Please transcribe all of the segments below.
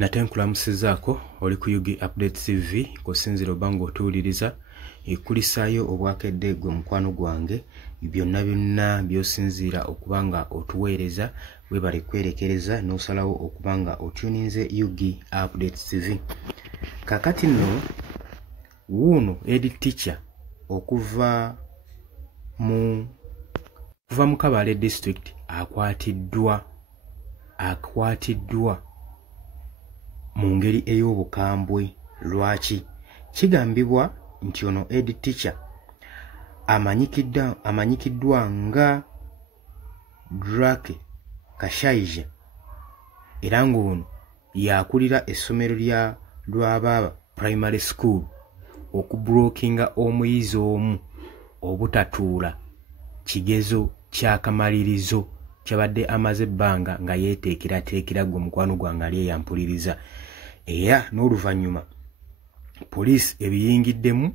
Nate nkulamusizaako oli ku Yugi Update TV kusinzira obango otuwuliriza ekulisaayo obwakedde gwe mukwano gwange byonna byosinzira okubanga otuweereza webale kwerekereza n'osalawo okubanga otuninze Yugi Update TV. Kakati nno wuno edi teacher okuva mu Kabale district akwatiddwa mu ngeri ey'obukambwe. Lwaki? Kigambibwa nti ono edi teacher amanyikiddwa nga Drake Kashaija era ng'ono yakulira essomero lya Lwababa Primary School okublokinga omuyizi omu obutatuula kigezo ky'akamalirizo kyabadde amaze ebbanga nga yeeteekerateekera gwe mukwano gwange ali eyampuliriza. Era n'oluvannyuma poliisi ebiyingiddemu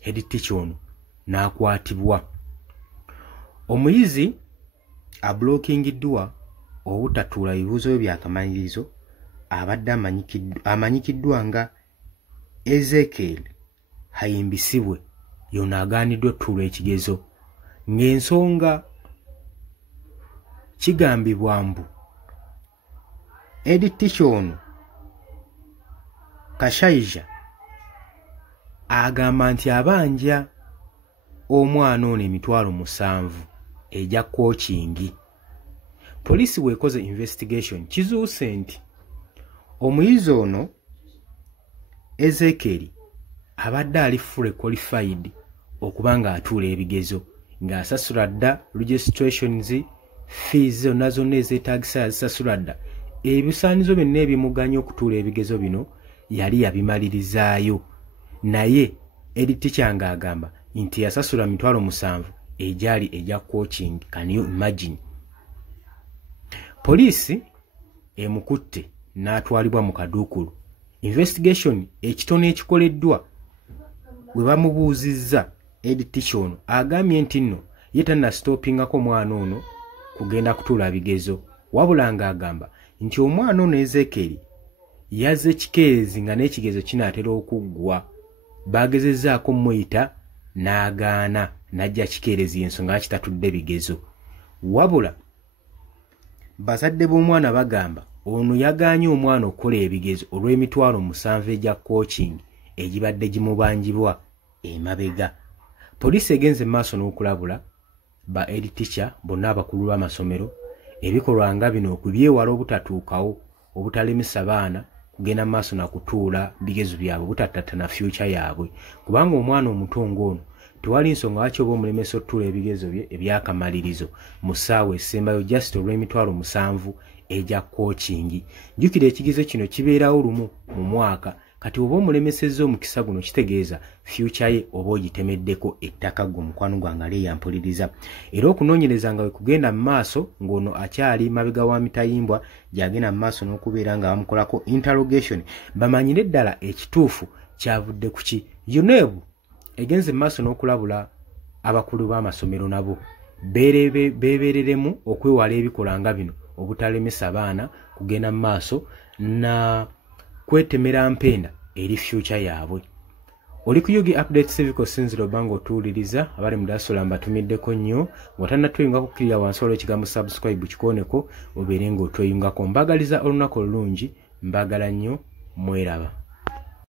head teacher ono n'akwatibwa. Omuyizi ablookingiddwa obutatuula bibuuzo bye byakamalirizo abadde amanyikiddwa nga Ezekiel Hayimbisibwe. Yono agaaniddwa otuula ekigezo ng'ensonga kigambibwa mbu head teacher ono Kashaija agamba nti abanja omwana ono $7,000 ejja coaching. Poliisi weekoze investigation kizuuse nti omuyizi ono Ezekiel abadde ali fully qualified okubanga atuula ebigezo ng'asasula dda registrations fees zonna ezeetaagisa yazisasula dda. Ebisaanizo byonna ebimuganya okutuula ebigezo bino yali yabimalirizaayo, naye edi teacher ng'agamba nti yasasula $7,000 egyali ejja coaching. Can you imagine? Poliisi emukutte n'atwalibwa mu kaduukulu. Investigation ekitono ekikoleddwa bwe bamubuuzizza edi teacher ono agambye nti nno ye tannasitoopingako omwana ono kugenda kutuula bigezo, wabula ng'agamba nti omwana ono Ezekiel yazze kikeerezi nga n'ekigezo kinaatera okuggwa. Bagezezzaako mmuyita n'agaana n'ajja kikeerezi ensonga kitatudde bigezo, wabula bazadde b'omwana bagamba ono yagaanye omwana okukola ebigezo olw'$7,000 egya coaching egibadde gimubanjibwa emabega. Poliisi egenze maaso n'okulabula ba edi teacher bonna abakulu b'amasomero ebikolwa nga bino okubyewala obutatuukawo obutalemesa baana kugenda maaso na kutuula bigezo byabwe butattattana future yaabwe, kubanga omwana omuto ng'ono tewali nsonga lwaki oba omulemesa otutuula ebigezo bye ebyakamalirizo mu ssaawa esembayo just olw'$7,000 egya coaching. Jjukira ekigezo kino kibeerawo lumu mu mwaka, kati oba omulemesezza omukisa guno kitegeeza future ye oba ogitemeddeko ettaka gwe mukwano gwange ali eyampuliriza. Era okunoonyereza nga we kugenda mu maaso ng'ono akyali mabega wa mitayimbwa gy'agenda mu maaso n'okubeera nga bamukolako interrogation bamanyire ddala ekituufu kyavudde ku ki. UNEB egenze mu maaso n'okulabula abakulu b'amasomero nabo beebereremu okwewala ebikola nga bino obutalemesa baana kugenda mu maaso na kwetemera mpenda eri future yaabwe. Oli ku Yugi Update TV kusinzira obanga otuwuliriza. Abali mu diaspora mbatumiddeko nnyo, ng'otannatweyunga kukkirira wansi waliwo ekigambo subscribe kikooneko obeere ng'otweyungako. Mbagaliza olunaku olulungi, mbagala nnyo, mweraba.